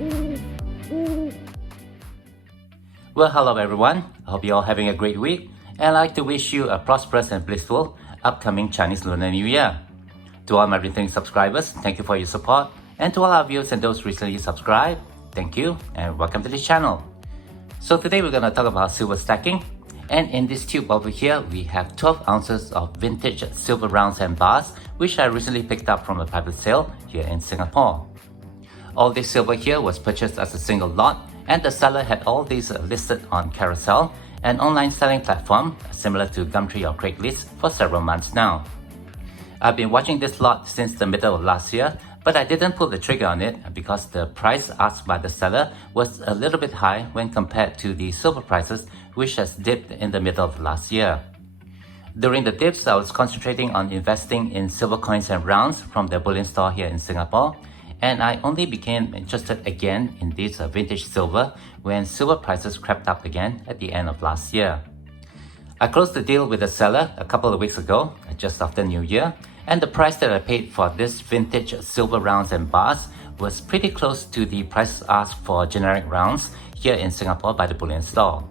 Well, hello everyone. I hope you're all having a great week, and I'd like to wish you a prosperous and blissful upcoming Chinese Lunar New Year. To all my returning subscribers, thank you for your support, and to all our viewers and those recently subscribed, thank you and welcome to the channel. So today we're going to talk about silver stacking, and in this tube over here we have 12 ounces of vintage silver rounds and bars, which I recently picked up from a private sale here in Singapore. All this silver here was purchased as a single lot, and the seller had all these listed on Carousel, an online selling platform similar to Gumtree or Craigslist, for several months now. I've been watching this lot since the middle of last year, but I didn't pull the trigger on it because the price asked by the seller was a little bit high when compared to the silver prices, which has dipped in the middle of last year. During the dips, I was concentrating on investing in silver coins and rounds from the bullion store here in Singapore, and I only became interested again in this vintage silver when silver prices crept up again at the end of last year. I closed the deal with the seller a couple of weeks ago, just after New Year, and the price that I paid for this vintage silver rounds and bars was pretty close to the price asked for generic rounds here in Singapore by the bullion store.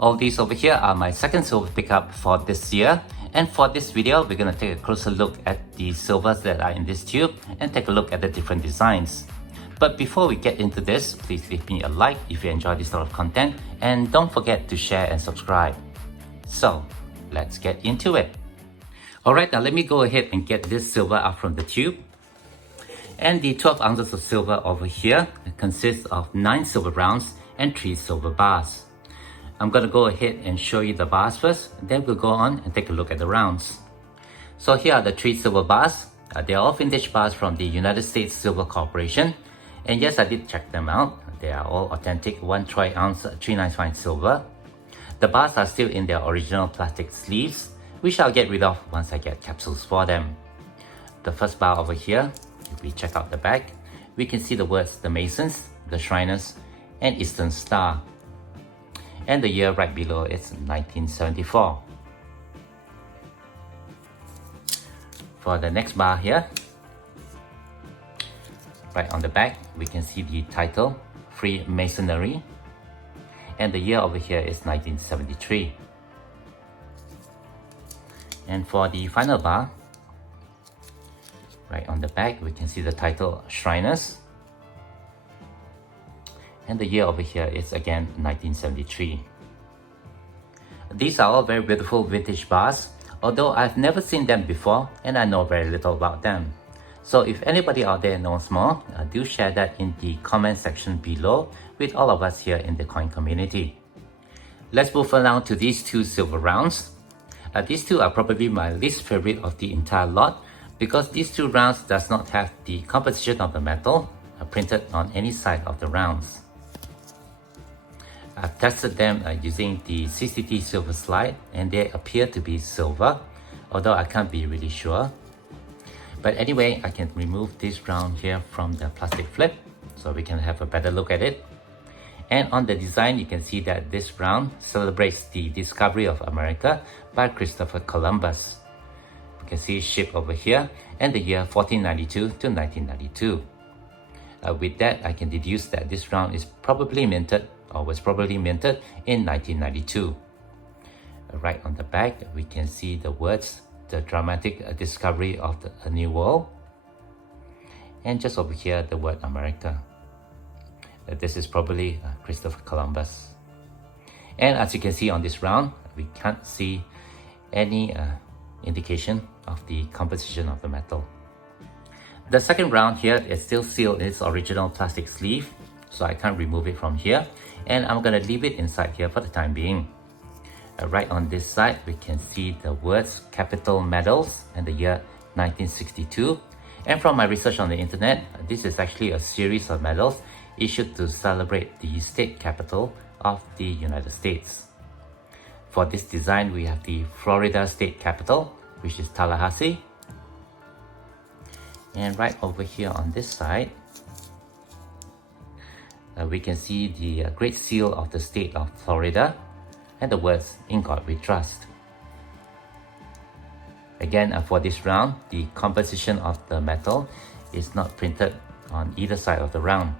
All these over here are my second silver pickup for this year, and for this video we're going to take a closer look at the silvers that are in this tube and take a look at the different designs. But before we get into this, please leave me a like if you enjoy this sort of content, and don't forget to share and subscribe. So let's get into it. Alright, now let me go ahead and get this silver out from the tube. And the 12 ounces of silver over here consists of 9 silver rounds and 3 silver bars. I'm going to go ahead and show you the bars first, then we'll go on and take a look at the rounds. So here are the 3 silver bars. They're all vintage bars from the United States Silver Corporation. And yes, I did check them out. They are all authentic 1 troy ounce 395 silver. The bars are still in their original plastic sleeves, which I'll get rid of once I get capsules for them. The first bar over here, if we check out the back, we can see the words The Masons, The Shriners, and Eastern Star. And the year right below is 1974. For the next bar here, right on the back, we can see the title, Freemasonry, and the year over here is 1973. And for the final bar, right on the back, we can see the title, Shriners, and the year over here is again 1973. These are all very beautiful vintage bars, although I've never seen them before and I know very little about them. So if anybody out there knows more, do share that in the comment section below with all of us here in the coin community. Let's move on to these 2 silver rounds. These 2 are probably my least favorite of the entire lot because these 2 rounds does not have the composition of the metal printed on any side of the rounds. I've tested them using the CCT silver slide, and they appear to be silver, although I can't be really sure. But anyway, I can remove this round here from the plastic flip so we can have a better look at it. And on the design, you can see that this round celebrates the discovery of America by Christopher Columbus. You can see ship over here and the year 1492 to 1992. With that, I can deduce that this round is probably minted or was probably minted in 1992. Right on the back, we can see the words, the dramatic discovery of a new world. And just over here, the word America. This is probably Christopher Columbus. And as you can see on this round, we can't see any indication of the composition of the metal. The second round here is still sealed in its original plastic sleeve, so I can't remove it from here, and I'm gonna leave it inside here for the time being. Right on this side, we can see the words Capital Medals and the year 1962. And from my research on the internet, this is actually a series of medals issued to celebrate the state capital of the United States. For this design, we have the Florida State Capitol, which is Tallahassee. And right over here on this side, we can see the Great Seal of the state of Florida and the words, "In God We Trust." Again, for this round, the composition of the metal is not printed on either side of the round.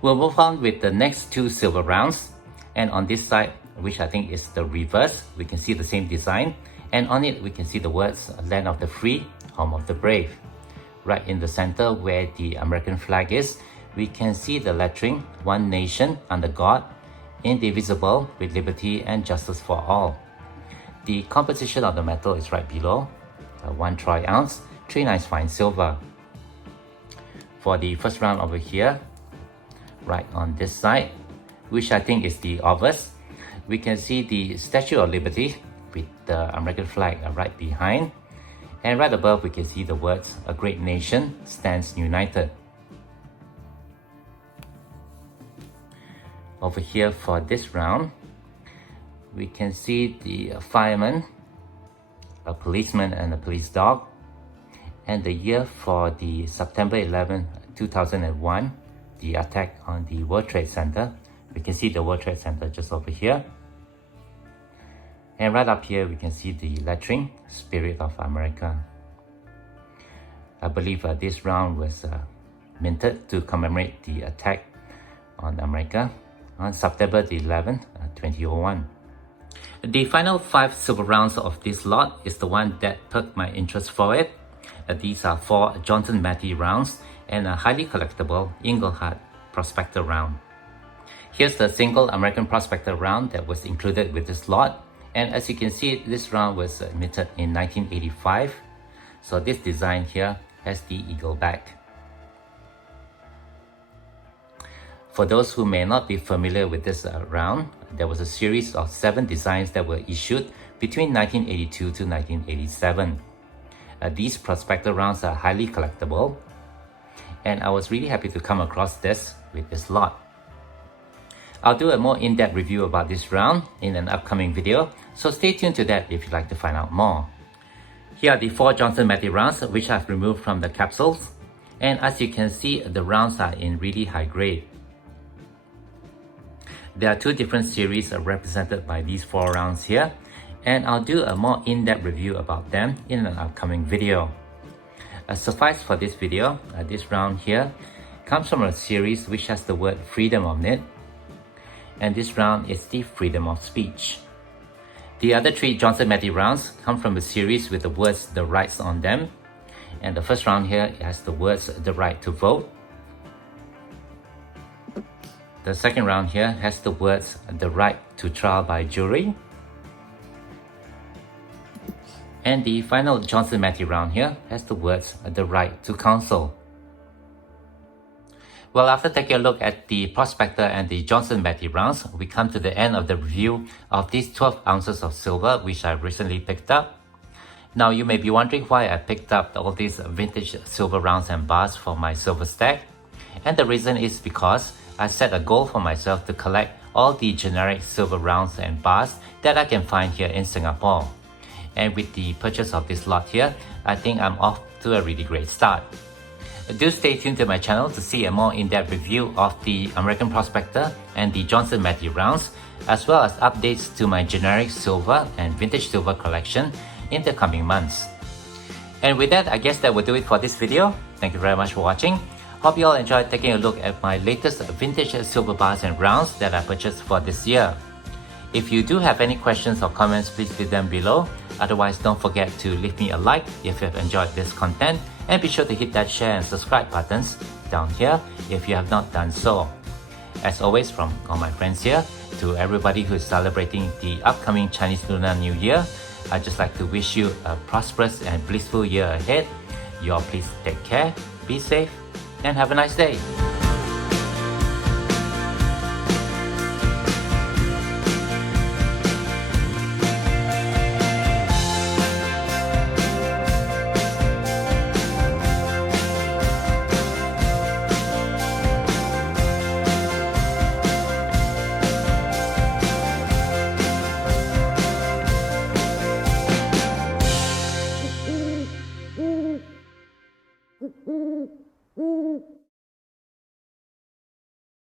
We'll move on with the next two silver rounds, and on this side, which I think is the reverse, we can see the same design, and on it we can see the words Land of the Free, Home of the Brave. Right in the center where the American flag is, we can see the lettering, One Nation under God, indivisible, with liberty and justice for all. The composition of the metal is right below, 1 troy ounce, 3 nice fine silver. For the first round over here, right on this side, which I think is the obverse, we can see the Statue of Liberty with the American flag right behind, and right above we can see the words, A Great Nation Stands United. Over here for this round, we can see the fireman, a policeman and a police dog, and the year for the September 11, 2001, the attack on the World Trade Center. We can see the World Trade Center just over here. And right up here, we can see the lettering, Spirit of America. I believe this round was minted to commemorate the attack on America on September 11, 2001. The final 5 silver rounds of this lot is the one that perked my interest for it. These are 4 Johnson Matthey rounds and a highly collectible Engelhard Prospector round. Here's the single American Prospector round that was included with this lot, and as you can see, this round was minted in 1985. So this design here has the eagle back. For those who may not be familiar with this round, there was a series of 7 designs that were issued between 1982 to 1987. These Prospector rounds are highly collectible, and I was really happy to come across this with this lot. I'll do a more in-depth review about this round in an upcoming video, so stay tuned to that if you'd like to find out more. Here are the 4 Johnson Matthey rounds which I've removed from the capsules, and as you can see, the rounds are in really high grade. There are 2 different series represented by these 4 rounds here, and I'll do a more in-depth review about them in an upcoming video. Suffice for this video, this round here comes from a series which has the word freedom on it, and this round is the freedom of speech. The other 3 Johnson Matthey rounds come from a series with the words the rights on them, and the first round here has the words the right to vote. The second round here has the words the right to trial by jury. And the final Johnson Matthey round here has the words the right to counsel. Well, after taking a look at the Prospector and the Johnson Matthey rounds, we come to the end of the review of these 12 ounces of silver which I recently picked up. Now you may be wondering why I picked up all these vintage silver rounds and bars for my silver stack. And the reason is because I set a goal for myself to collect all the generic silver rounds and bars that I can find here in Singapore. And with the purchase of this lot here, I think I'm off to a really great start. Do stay tuned to my channel to see a more in-depth review of the American Prospector and the Johnson Matthey rounds, as well as updates to my generic silver and vintage silver collection in the coming months. And with that, I guess that will do it for this video. Thank you very much for watching. Hope you all enjoyed taking a look at my latest vintage silver bars and rounds that I purchased for this year. If you do have any questions or comments, please leave them below. Otherwise, don't forget to leave me a like if you have enjoyed this content, and be sure to hit that share and subscribe buttons down here if you have not done so. As always, from all my friends here to everybody who is celebrating the upcoming Chinese Lunar New Year, I'd just like to wish you a prosperous and blissful year ahead. You all please take care, be safe, and have a nice day.